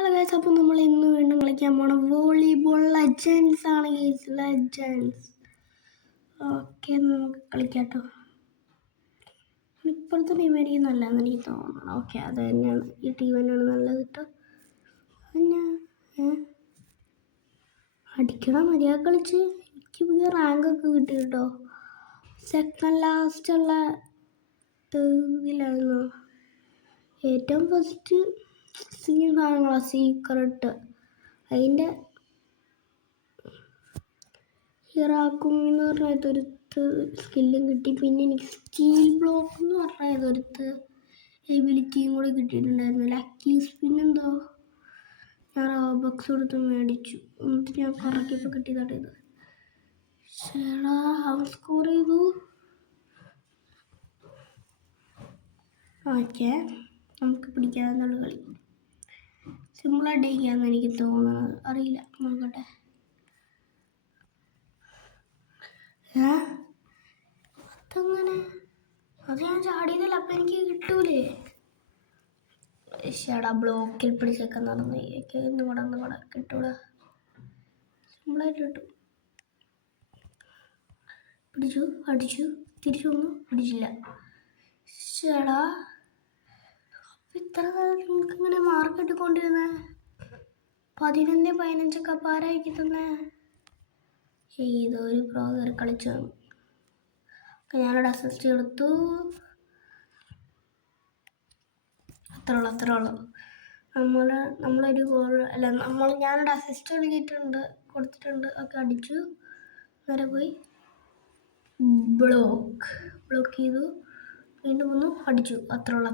Hello guys, അപ്പോൾ നമ്മൾ ഇന്ന് വീണ്ടും കളിക്കാൻ പോണ വോളിബോൾ ലെജൻസ് ആണ് ഗൈസ്. ലെജൻസ്. ഓക്കെ, നമുക്ക് കളിക്കാം കേട്ടോ. ഇപ്പോഴത്തെ ടീം എനിക്ക് നല്ലതെന്ന് എനിക്ക് തോന്നണം. ഓക്കെ, അത് തന്നെയാണ്, ഈ ടീം തന്നെയാണ് നല്ലത് കേട്ടോ. പിന്നെ അടിക്കണം, മര്യാദ കളിച്ച് എനിക്ക് പുതിയ റാങ്കൊക്കെ കിട്ടി കേട്ടോ. സെക്കൻഡ് ലാസ്റ്റുള്ള ഇതിലായിരുന്നു. ഏറ്റവും ഫസ്റ്റ് സാധനങ്ങളാണ് സീക്രട്ട്. അതിൻ്റെ ഹിറാക്കും എന്ന് പറഞ്ഞ ഇതൊരുത്ത് സ്കില്ലും കിട്ടി. പിന്നെ എനിക്ക് സ്റ്റീൽ ബ്ലോക്ക് എന്ന് പറഞ്ഞ ഇതൊരുത്ത് എബിലിറ്റിയും കൂടെ കിട്ടിയിട്ടുണ്ടായിരുന്നു. ലക്കി സ്പിന്നെന്തോ ഞാൻ റോബക്സ് കൊടുത്ത് മേടിച്ചു. എന്നിട്ട് ഞാൻ കറക്കിയപ്പോൾ കിട്ടിയതാണ് ഇത്. ചേടാ, അവൻ സ്കോർ ചെയ്തു. ഓക്കെ, നമുക്ക് പിടിക്കാവുന്ന കളി. സിമ്പിളായിട്ട് ഇരിക്കാമെന്ന് എനിക്ക് തോന്നുന്നത്, അറിയില്ല, നോക്കട്ടെ. അതങ്ങനെ അത് ഞാൻ ചാടിയതല്ല, അപ്പം എനിക്ക് കിട്ടൂലേ? ചേടാ, ബ്ലോക്കിൽ പിടിച്ചൊക്കെ നടന്ന് ഒന്നും കൂടെ കിട്ടൂടാ. സിമ്പിളായിട്ട് കിട്ടും. പിടിച്ചു, അടിച്ചു, തിരിച്ചു വന്നു, പിടിച്ചില്ല. ചേടാ, ഇത്ര നിങ്ങൾക്ക് ഇങ്ങനെ മാർക്ക് ഇട്ടുകൊണ്ടിരുന്നേ? 11-15 പാരായിക്ക് തന്നെ. ഏതൊരു പ്രോ കയറി കളിച്ചു. ഞാനോട് അസിസ്റ്റ് കൊടുത്തു. അത്രേ ഉള്ളൂ. നമ്മളൊരു ഗോൾ അല്ല, ഞാനോട് അസിസ്റ്റ് കൊടുത്തിട്ടുണ്ട് ഒക്കെ അടിച്ചു. നേരെ പോയി ബ്ലോക്ക് ചെയ്തു. വീണ്ടും വന്നു, അടിച്ചു. അത്രേ ഉള്ളൂ.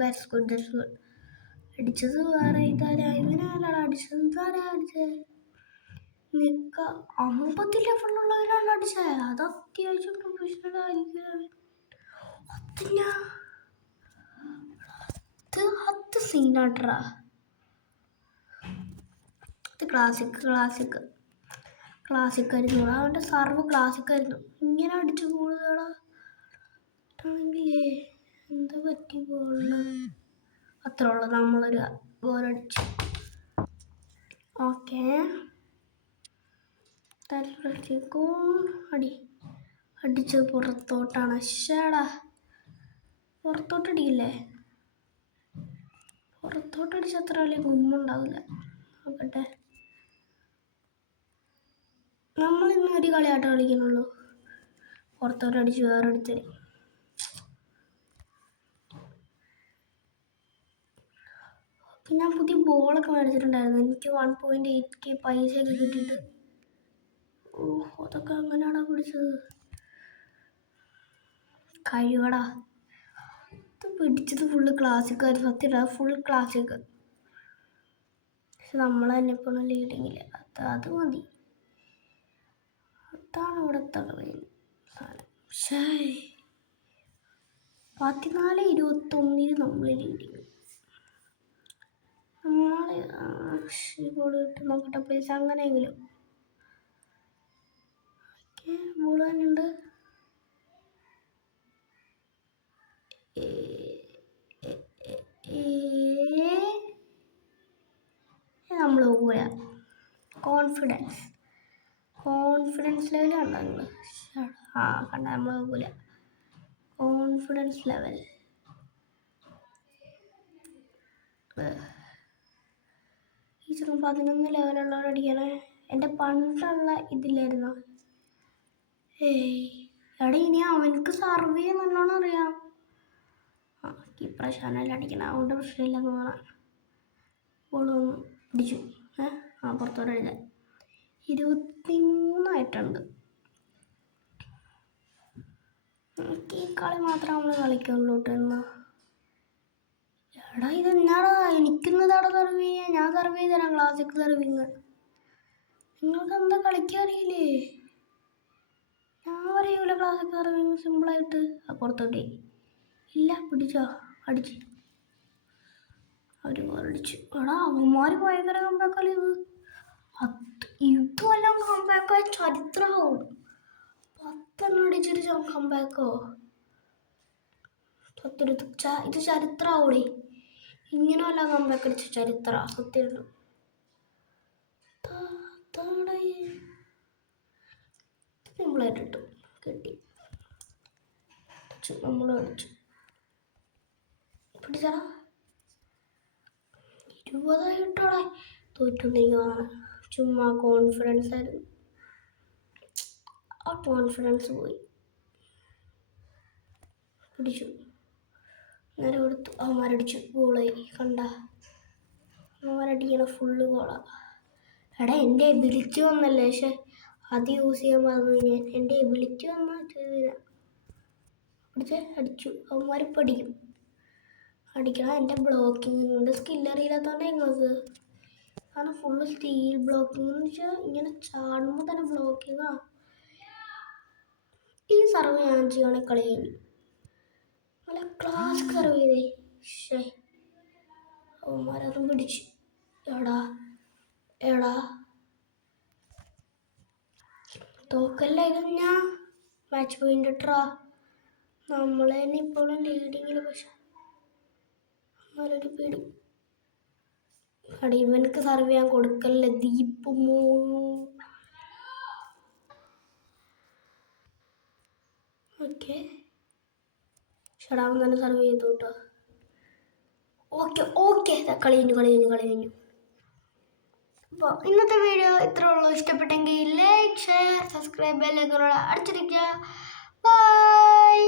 That's good. അടിച്ചത് വേറെ ഇതാരാ? ഇവനാരാണ് അടിച്ചത്? അടിച്ചത് നിക്ക 50 ലെവലുള്ളവരാണ് അടിച്ചത്. അത് അത്യാവശ്യം പ്രൊഫഷണൽ ആയിരിക്കും. അത് സീനാട്രാ. അത് ക്ലാസിക് ആയിരുന്നു. അവൻ്റെ സർവ് ക്ലാസിക് ആയിരുന്നു. ഇങ്ങനെ അടിച്ചു കൂടുതലാണെങ്കിലേ എന്താ പറ്റി പോകുള്ളൂ. അത്രേ ഉള്ളൂ, നമ്മളൊരു ഗോളടിച്ചു. ഓക്കെ, അടിച്ചത് പുറത്തോട്ടാണ്. ശേടാ, പുറത്തോട്ടടിക്കില്ലേ? പുറത്തോട്ടടിച്ച അത്ര വലിയ ഗുമ്മുണ്ടാവില്ല. നോക്കട്ടെ, നമ്മളിന്ന് ഒരു കളിയാട്ടം കളിക്കുന്നുള്ളൂ. പുറത്തോട്ടടിച്ച് വേറെ അടുത്തടി. പിന്നെ ഞാൻ പുതിയ ബോളൊക്കെ മേടിച്ചിട്ടുണ്ടായിരുന്നു. എനിക്ക് 1.8K പൈസയൊക്കെ കിട്ടിയിട്ട്. അതൊക്കെ അങ്ങനെയാണോ പിടിച്ചത്? കഴിവടാ. ഇത് പിടിച്ചത് ഫുള്ള് ക്ലാസിക്കായിരുന്നു. സത്യം, ഫുൾ ക്ലാസിക്. പക്ഷെ നമ്മൾ തന്നെ ഇപ്പോൾ ലീഡിങ്ങില്ല. അത് മതി. അതാണ് ഇവിടുത്തെ സാധനം. 14-21 നമ്മൾ ലീഡിങ്. ബോൾ കിട്ടും, നോക്കട്ടെ പ്ലീസ്. അങ്ങനെയെങ്കിലും ബോൾ തന്നെയുണ്ട്. നമ്മൾ പോരാ. കോൺഫിഡൻസ് ലെവൽ കണ്ടോ നിങ്ങൾ? കണ്ട, നമ്മൾ പോല കോൺഫിഡൻസ് ലെവൽ. ഈ 11 ലെവലുള്ളവരടിക്കാനേ എൻ്റെ പണ്ടുള്ള ഇതില്ലായിരുന്നു. എടാ, ഇനി അവനക്ക് സർവ് ചെയ്യാൻ നല്ലോണം അറിയാം. ഇപ്രാവശ്യം അടിക്കണം, അതുകൊണ്ട് പ്രശ്നമില്ലെന്ന് തോന്നാം. ബോൾ വന്നു, പിടിച്ചു. പുറത്തോട്ട് എഴുതാൻ 23 ഈ കളി മാത്രമേ നമ്മൾ കളിക്കുള്ളൂ കേട്ടോ. എടാ, ഇതെന്നാടാ എനിക്കിന്നതാണ് സർവ് ചെയ്യാൻ? ഞാൻ സർവ് ചെയ്ത് തരാം, ക്ലാസിക് സർവിങ്. നിങ്ങൾക്ക് എന്താ കളിക്കാൻ അറിയില്ലേ? ഞാൻ അറിയൂല ക്ലാസിക് സർവിങ് സിമ്പിളായിട്ട്. പുറത്തോട്ടേ ഇല്ല, പിടിച്ചോ, അടിച്ച്. അവർ അടിച്ചു. എടാ, അവന്മാർ ഭയങ്കര കമ്പാക്കല്ലേ ഇത്. ഇതുമെല്ലാം കമ്പാക്കായ ചരിത്രമാവും. 10 അടിച്ചൊരു കമ്പാക്കോ? ഇത് ചരിത്രമാവൂടെ. ഇങ്ങനെയല്ല കമ്പൊക്കെ അടിച്ച ചരിത്ര സത്യമുള്ളൂ. സിമ്പിളായിട്ടിട്ടു കിട്ടി. നമ്മൾ അടിച്ചു പിടിച്ചാ 20 തോറ്റുകൊണ്ടിരിക്കുകയാണ്. ചുമ്മാ കോൺഫിഡൻസ് ആയിരുന്നു. ആ കോൺഫിഡൻസ് പോയി. പിടിച്ചു നേരെ കൊടുത്തു. അവന്മാരടിച്ചു. ഗോളായി. കണ്ട അവന്മാരടിക്കണ ഫുള്ള് ഗോളാ. എടാ എൻ്റെ എബിലിറ്റി വന്നല്ലേ. പക്ഷെ അത് യൂസ് ചെയ്യാൻ പറഞ്ഞു ഞാൻ. എൻ്റെ എബിലിറ്റി വന്നാൽ പിടിച്ച് അടിച്ചു. അവന്മാരിപ്പോൾ അടിക്കും. അടിക്കണം. എൻ്റെ ബ്ലോക്കിങ്ങിൻ്റെ സ്കില്ല് അറിയില്ലാത്തതുകൊണ്ട് ഞങ്ങൾക്ക് കാരണം ഫുള്ള് സ്റ്റീൽ ബ്ലോക്കിംഗ് എന്ന് വെച്ചാൽ ഇങ്ങനെ ചാടുമ്പോൾ തന്നെ ബ്ലോക്കിങ്ങാ. ഈ സർവ് ഞാൻ ചെയ്യുകയാണെങ്കിൽ കളി കഴിഞ്ഞു. നല്ല ക്ലാസ് സർവ് ചെയ്തേ. ശേ അവന്മാരതും പിടിച്ചു. എടാ എടാ തോക്കല്ല. ഇത് ഞാൻ മാച്ച് പോയിന്റ് ഇട്ടാ. നമ്മൾ തന്നെ ഇപ്പോഴും ലീഡിങ്ങിൽ. പക്ഷെ അവരൊരു പിടി അടി. ഇവനക്ക് സർവ് ചെയ്യാൻ കൊടുക്കല്ലേ ദീപ് മോ. ഓക്കെ ഷടാവും തന്നെ സർവ് ചെയ്തു കേട്ടോ. ഓക്കെ ഓക്കെ കളി കഴിഞ്ഞു. അപ്പോൾ ഇന്നത്തെ വീഡിയോ ഇത്രേ ഉള്ളൂ. ഇഷ്ടപ്പെട്ടെങ്കിൽ ലൈക്ക് ഷെയർ സബ്സ്ക്രൈബ് ബെല്ലൈക്കൺ അടിച്ചിരിക്കുക. ബൈ.